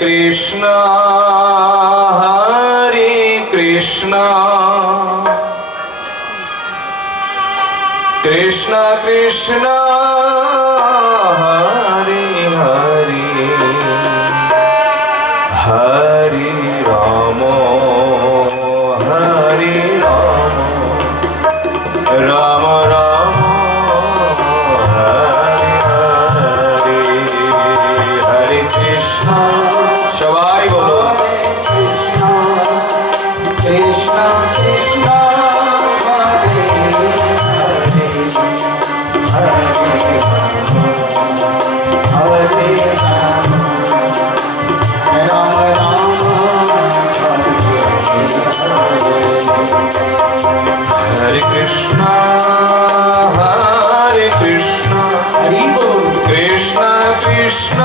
Krishna Krishna Krishna Hare Hare Hare Rama Hare Rama Rama Rama Hare Hare Hare Krishna সবাই বলো Krishna Krishna Krishna Hare Krishna Hare Krishna Krishna Krishna Hare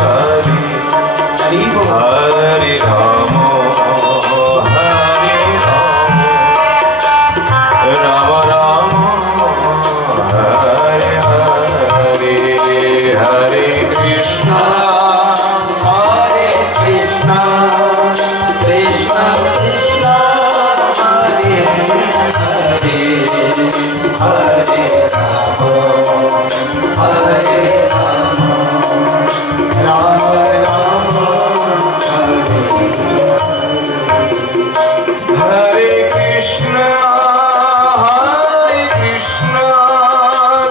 Hare Hare Rama Hare Rama Rama Rama Hare Hare Hare Krishna Hare Krishna Krishna Krishna Hare Hare Hare Rama Hare Rama Rama Rama Hare Hare Krishna Hare Krishna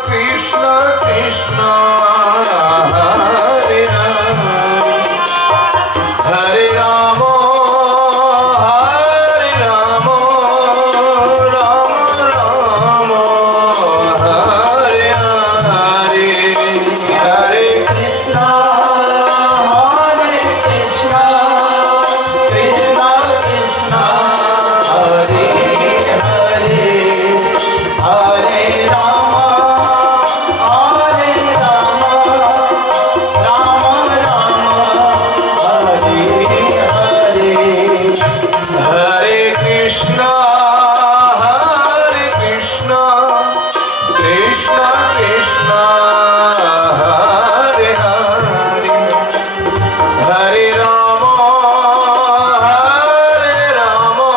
Krishna Krishna Hare Hare Hare Rama Hare Rama Rama Rama Hare Hare Hare Krishna Hare Krishna Krishna Krishna Hare Hare Hare Rama Hare Rama Rama Rama Hare Hare Hare Krishna Hare Krishna Krishna Krishna Hare Hare Hare Rama Hare Rama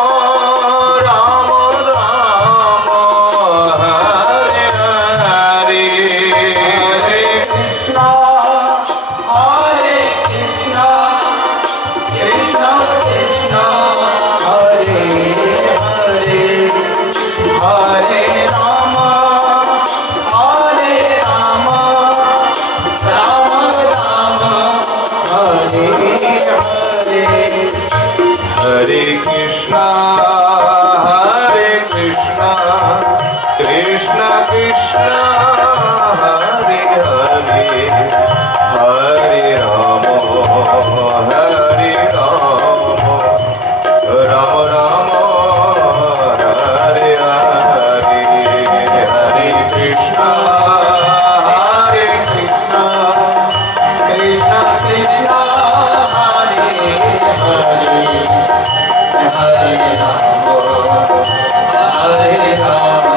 Rama Rama Hare Hare Hare Krishna Hare Krishna Krishna Krishna Hare Hare Hare Rama Hare Rama Rama Rama Hare Hare Hare Krishna Hare Krishna Krishna Krishna Hare Hare Hare Rama Hare Rama Rama Rama Hare Hare Hare Krishna Hare Krishna Krishna Krishna Hare Hare Hare Rama Hare Rama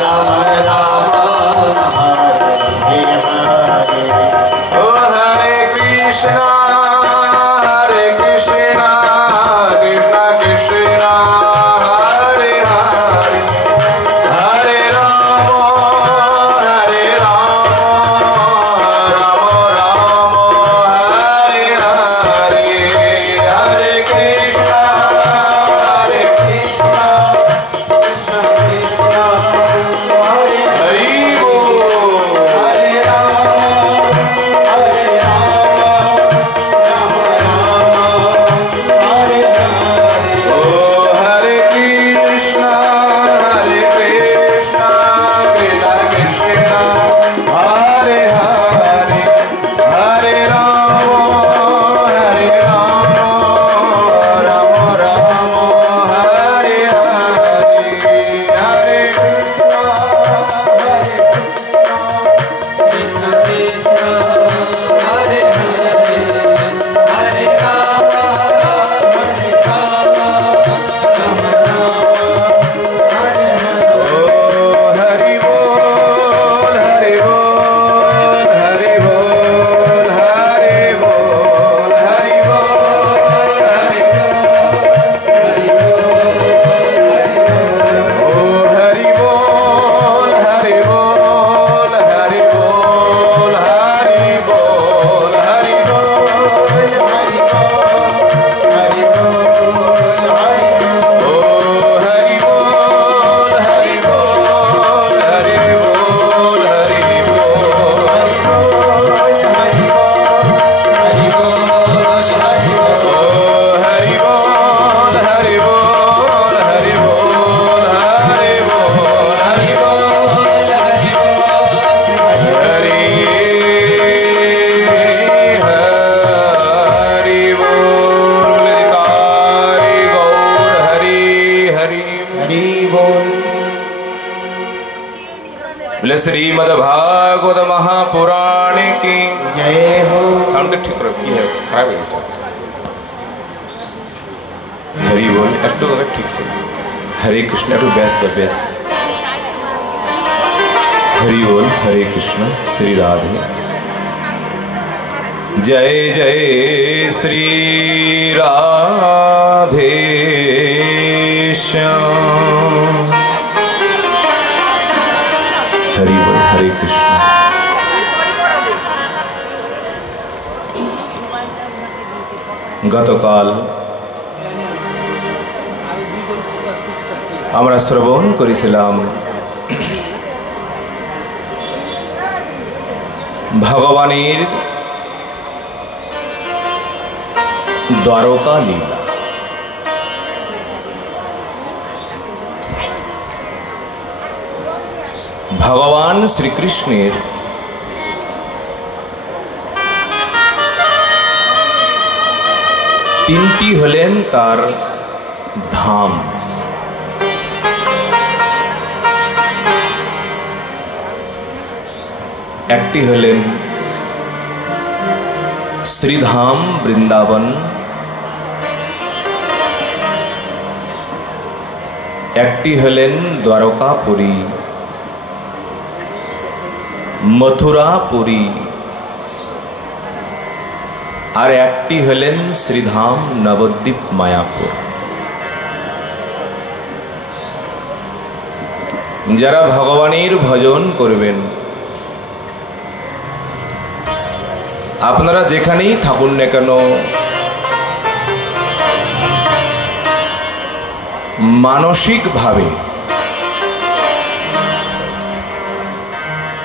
Rama Rama बोले श्रीमद् भागवत महापुराण की जय हो। Sound ठीक करो की है खराब है सब। हरि बोल একটু ঠিক से Hare Krishna to best the best Hari बोल हरे कृष्ण श्री राधे जय जय श्री राधे श्याम हरि बोल हरे कृष्ण। गतकाल আমরা শ্রবণ করেছিলাম ভগবানের দ্বারকা লীলা। ভগবান শ্রীকৃষ্ণের তিনটি হলেন তার ধাম। একটি হলেন শ্রীধাম বৃন্দাবন, একটি হলেন দ্বারকাপুরী মথুরাপুরী, আর একটি হলেন শ্রীধাম নবদ্বীপ মায়াপুর। যারা ভগবানের ভজন করবেন, আপনারা যেখানেই থাকুন না কেন মানসিকভাবে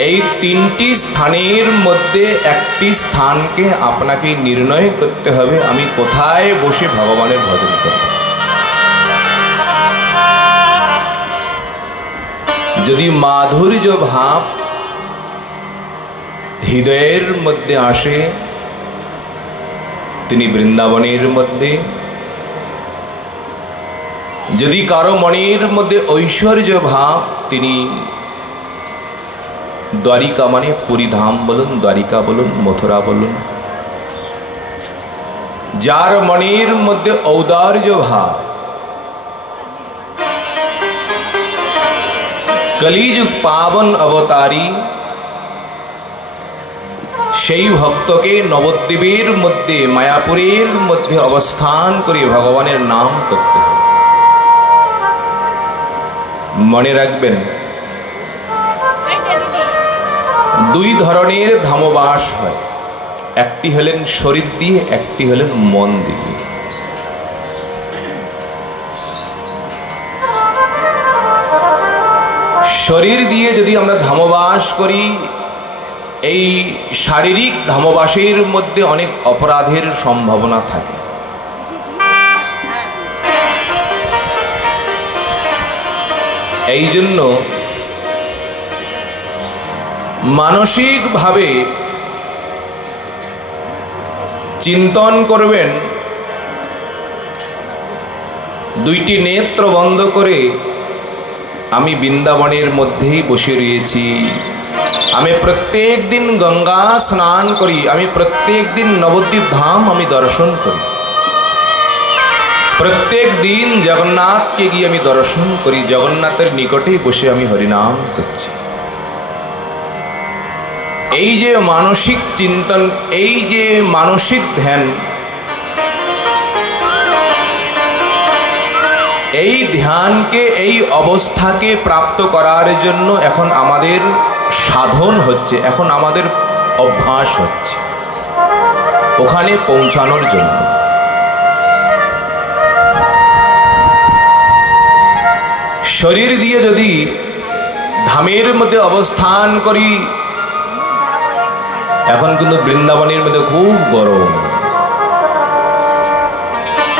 এই তিনটি স্থানের মধ্যে একটি স্থানকে আপনাকে নির্ণয় করতে হবে, আমি কোথায় বসে ভগবানের ভজন করব। যদি মাধুর্য ভাব হৃদয়ের মধ্যে আসে, তিনি বৃন্দাবনের মধ্যে। যদি কারো মনের মধ্যে ঐশ্বর্য ভাব, তিনি দ্বারিকা মানে পুরীধাম বলুন, দ্বারিকা বলুন, মথুরা বলুন। যার মনের মধ্যে ঔদার্য ভাব, কলিযুগ পাবন অবতারী, সেই ভক্তকে নবদ্বীপের মধ্যে মায়াপুরের মধ্যে অবস্থান করে ভগবানের নাম করতে হবে। মনে রাখবেন, দুই ধরনের ধামবাস হয়, একটি হলেন শরীর দিয়ে, একটি হলেন মন দিয়ে। শরীর দিয়ে যদি আমরা ধামবাস করি, এই শারীরিক ধামবাসের মধ্যে অনেক অপরাধের সম্ভাবনা থাকে। এই জন্য মানসিকভাবে চিন্তন করবেন, দুইটি নেত্র বন্ধ করে আমি বৃন্দাবনের মধ্যেই বসে রয়েছি, আমি প্রত্যেক দিন গঙ্গা স্নান করি, আমি প্রত্যেক দিন নবদ্বীপ ধাম আমি দর্শন করি, প্রত্যেক দিন জগন্নাথকে গিয়ে আমি দর্শন করি, জগন্নাথের নিকটেই বসে আমি হরিনাম করছি। এই যে মানসিক চিন্তন, এই যে মানসিক ধ্যান, এই ধ্যানকে, এই অবস্থাকে প্রাপ্ত করার জন্য এখন আমাদের সাধন হচ্ছে, এখন আমাদের অভ্যাস হচ্ছে ওখানে পৌঁছানোর জন্য। শরীর দিয়ে যদি ধামের মধ্যে অবস্থান করি, এখন কিন্তু বৃন্দাবনের মধ্যে খুব গরম,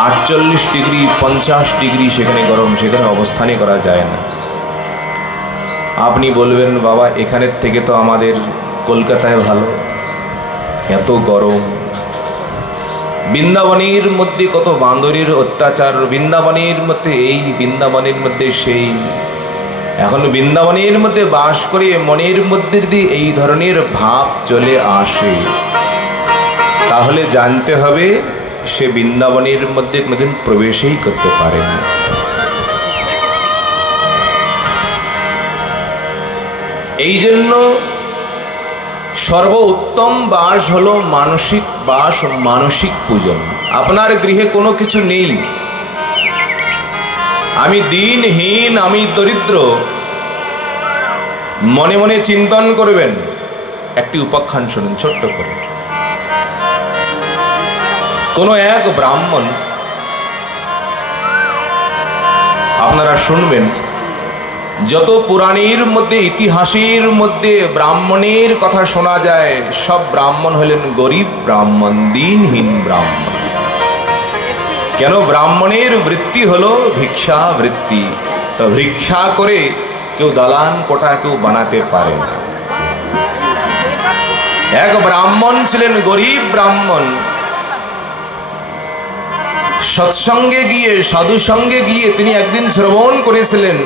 48 ডিগ্রি 50 ডিগ্রি সেখানে গরম, সেখানে অবস্থানই করা যায় না। আপনি বলবেন, বাবা এখানের থেকে তো আমাদের কলকাতায় ভালো, এত গরম। বৃন্দাবনের মধ্যে কত বান্দরের অত্যাচার, বৃন্দাবনের মধ্যে এই, বৃন্দাবনের মধ্যে সেই, এখন বৃন্দাবনের মধ্যে বাস করে মনের মধ্যে যদি এই ধরনের ভাব চলে আসে, তাহলে জানতে হবে সে বৃন্দাবনের মধ্যে কোনোদিন প্রবেশই করতে পারেনি। এই জন্য সর্বোত্তম বাস হলো মানসিক বাস, মানসিক পূজন। আপনার গৃহে কোনো কিছু নেই, আমি দিনহীন, আমি দরিদ্র, মনে মনে চিন্তন করবেন। একটি উপাখ্যান শুনুন ছোট্ট করে। কোন এক ব্রাহ্মণ, আপনারা শুনবেন, যত পুরাণের মধ্যে, ইতিহাসের মধ্যে ব্রাহ্মণের কথা শোনা যায়, সব ব্রাহ্মণ হলেন গরিব ব্রাহ্মণ, দিনহীন ব্রাহ্মণ। কেন? ব্রাহ্মণের বৃত্তি হলো ভিক্ষা বৃত্তি। তো ভিক্ষা করে কেউ দালান কোঠা কেউ বানাতে পারে না। এক ব্রাহ্মণ ছিলেন গরিব ব্রাহ্মণ, সৎসঙ্গে গিয়ে, সাধু সঙ্গে গিয়ে তিনি একদিন শ্রবণ করেছিলেন,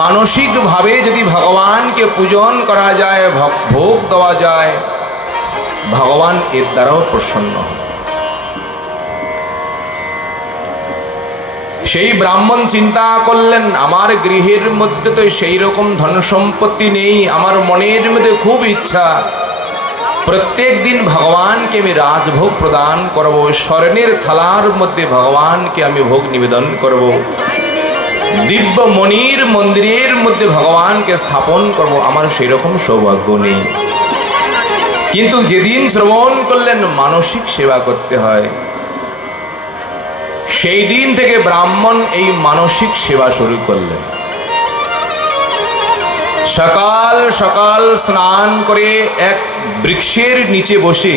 মানসিক ভাবে যদি ভগবানকে পূজন করা যায়, ভোগ দেওয়া যায়, ভগবান এর দ্বারাও প্রসন্ন হয়। সেই ব্রাহ্মণ চিন্তা করলেন, আমার গৃহের মধ্যে তো সেই রকম ধন সম্পত্তি নেই, আমার মনের মধ্যে খুব ইচ্ছা প্রত্যেক দিন ভগবানকে আমি রাজভোগ প্রদান করব, স্বর্ণের থালার মধ্যে ভগবানকে আমি ভোগ নিবেদন করব, দিব্য মণির মন্দিরের মধ্যে ভগবানকে স্থাপন করব, আমার সেই রকম সৌভাগ্য নেই। কিন্তু যেদিন শ্রবণ করলেন মানসিক সেবা করতে হয়, সেই দিন থেকে ব্রাহ্মণ এই মানসিক সেবা শুরু করলেন। সকাল সকাল স্নান করে এক বৃক্ষের নিচে বসে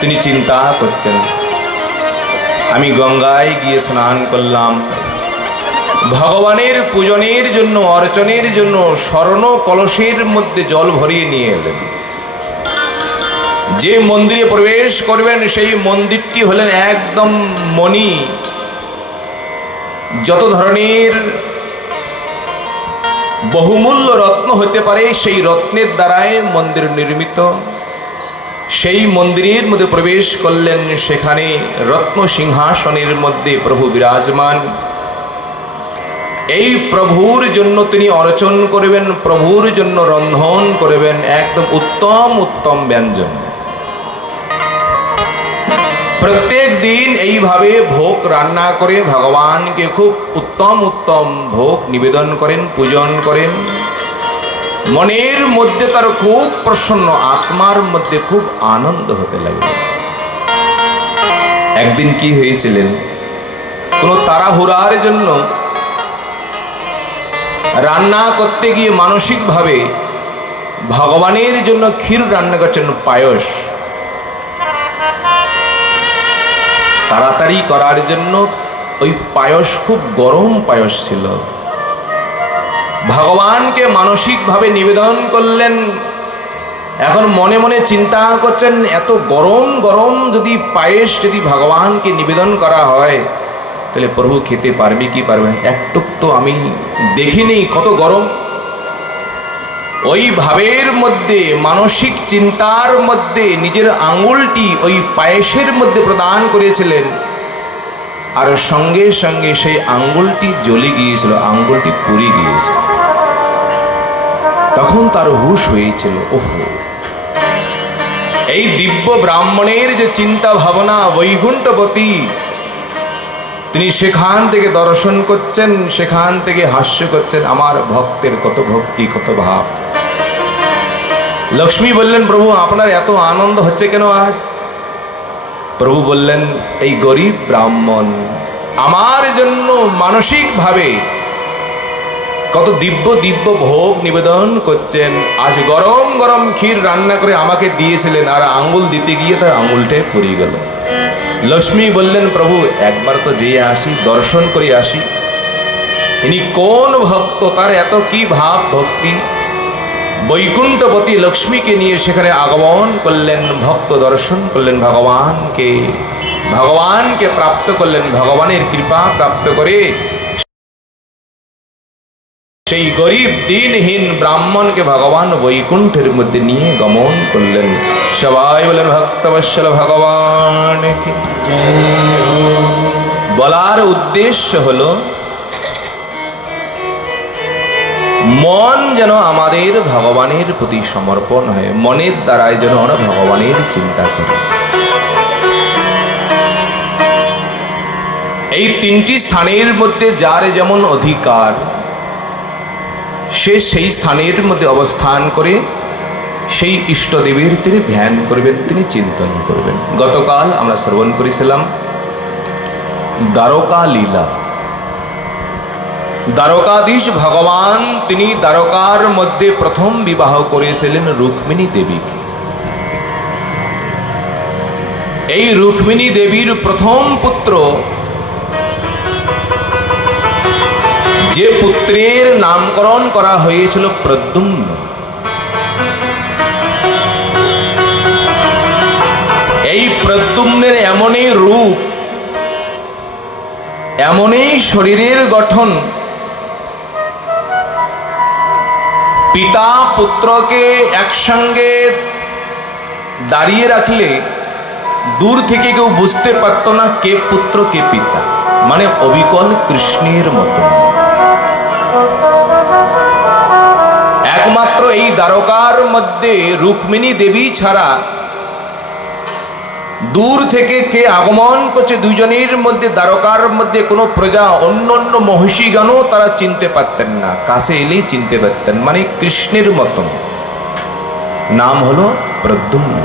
তিনি চিন্তা করছেন, আমি গঙ্গায় গিয়ে স্নান করলাম, ভগবানের পূজনের জন্য, অর্চনের জন্য স্বর্ণ কলসের মধ্যে জল ভরিয়ে নিয়ে এলেন। যে মন্দিরে প্রবেশ করবেন সেই মন্দিরটি হলেন একদম মণি, যত ধরনের বহুমূল্য রত্ন হতে পারে সেই রত্নের দ্বারাই মন্দির নির্মিত। সেই মন্দিরের মধ্যে প্রবেশ করলেন, সেখানে রত্ন সিংহাসনের মধ্যে প্রভু বিরাজমান। এই প্রভুর জন্য তিনি অর্চন করবেন, প্রভুর জন্য রন্ধন করবেন একদম উত্তম উত্তম ব্যঞ্জন। প্রত্যেক দিন এইভাবে ভোগ রান্না করে ভগবানকে খুব উত্তম উত্তম ভোগ নিবেদন করেন, পূজন করেন। মনের মধ্যে তার খুব প্রসন্ন, আত্মার মধ্যে খুব আনন্দ হতে লাগলো। একদিন কি হয়েছিলেন, কোনো তাড়াহুড়ার জন্য রান্না করতে গিয়ে মানসিকভাবে ভগবানের জন্য ক্ষীর রান্না করছেন, পায়স। তাড়াতাড়ি করার জন্য ওই পায়স খুব গরম পায়স ছিল, ভগবানকে মানসিকভাবে নিবেদন করলেন। এখন মনে মনে চিন্তা করছেন, এত গরম গরম যদি পায়েস যদি ভগবানকে নিবেদন করা হয়, তাহলে প্রভু খেতে পারবে কি পারবে না? একটুক তো আমি দেখিনি কত গরম। ওই ভাবের মধ্যে, মানসিক চিন্তার মধ্যে নিজের আঙুলটি ওই পায়েসের মধ্যে প্রদান করেছিলেন, আর সঙ্গে সঙ্গে সেই আঙ্গুলটি জ্বলে গিয়েছিল, আঙ্গুলটি পুড়ে গিয়েছিল। তখন তার হুঁশ হয়েছিল, ওহো, এই দিব্য ব্রাহ্মণের যে চিন্তা ভাবনা, বৈকুণ্ঠপতি তিনি সেখান থেকে দর্শন করছেন, সেখান থেকে হাস্য করছেন, আমার ভক্তের কত ভক্তি, কত ভাব। লক্ষ্মী বললেন, প্রভু আপনার এত আনন্দ হচ্ছে কেন আজ? প্রভু বললেন, এই গরিব ব্রাহ্মণ আমার জন্য মানসিকভাবে কত দিব্য দিব্য ভোগ নিবেদন করছেন। আজ গরম গরম ক্ষীর রান্না করে আমাকে দিয়েছিলেন, আর আঙ্গুল দিতে গিয়ে তার আঙ্গুলটাই পুড়ে গেল। লক্ষ্মী বললেন, প্রভু একবার তো যেয়ে আসি, দর্শন করে আসি, ইনি কোন ভক্ত, তার এত কি ভাব ভক্তি। বৈকুণ্ঠপতি লক্ষ্মীকে নিয়ে সেখানে আগমন করলেন, ভক্ত দর্শন করলেন, ভগবানকে প্রাপ্ত করলেন, ভগবানের কৃপা প্রাপ্ত করে সেই গরিব দিনহীন ব্রাহ্মণকে ভগবান বৈকুণ্ঠের মধ্যে নিয়ে গমন করলেন। সবাই বলেন ভক্তবৎসল ভগবান কি। বলার উদ্দেশ্য হলো মন যেন আমাদের ভগবানের প্রতি সমর্পণ হয়, মনের দ্বারাই যেন আমরা ভগবানের চিন্তা করি। এই তিনটি স্থানের মধ্যে যার যেমন অধিকার, সে সেই স্থানের মধ্যে অবস্থান করে সেই ইষ্টদেবের তিনি ধ্যান করবেন, তিনি চিন্তন করবেন। গতকাল আমরা শ্রবণ করেছিলাম দ্বারকা লীলা। দ্বারকাধীশ ভগবান তিনি দ্বারকার মধ্যে প্রথম বিবাহ করেছিলেন রুক্মিণী দেবীকে। এই রুক্মিণী দেবীর প্রথম পুত্র, যে পুত্রের নামকরণ করা হয়েছিল প্রদ্যুম্ন, এই প্রদ্যুম্নের এমনই রূপ, এমনই শরীরের গঠন, পিতা পুত্রকে একসঙ্গে দাঁড়িয়ে রাখলে দূর থেকে কেউ বুঝতে পারত না কে পুত্র কে পিতা, মানে অবিকল কৃষ্ণের মতো। একমাত্র এই দ্বারকার মধ্যে রুক্মিণী দেবী ছাড়া দূর থেকে কে আগমন করছে, দুজনের মধ্যে দ্বারকার মধ্যে কোনো প্রজা, অন্য অন্য মহিষীগণও তারা চিনতে পারতেন না, কাছে এলেই চিনতে পারতেন, মানে কৃষ্ণের মতন। নাম হলো প্রদ্যুম্ন।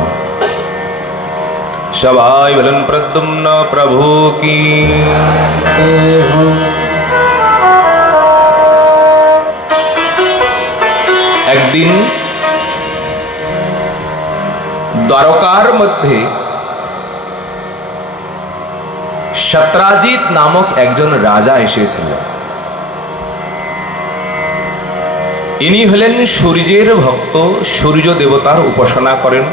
সবাই বলেন প্রদ্যুম্ন প্রভু কি। একদিন দ্বারকার মধ্যে সত্রাজিৎ নামক একজন রাজা এসেছিলেন। ইনি হলেন সূর্যের ভক্ত, সূর্য দেবতার উপাসনা করেন।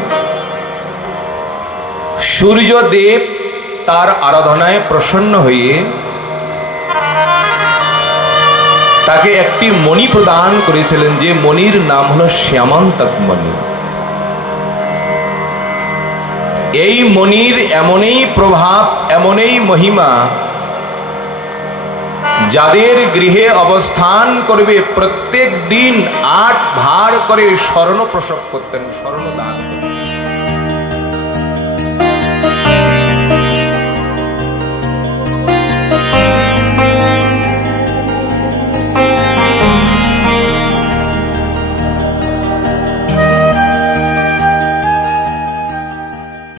সূর্যদেব তার আরাধনায় প্রসন্ন হয়ে তাকে একটি মণি প্রদান করেছিলেন, যে মণির নাম হলো শ্যামন্তক মণি। এই মণির এমনই প্রভাব, এমনই মহিমা, যাদের গৃহে অবস্থান করবে প্রত্যেক দিন 8 ভাঁড় করে স্বর্ণ প্রসব করতেন, স্বর্ণ দান করতেন।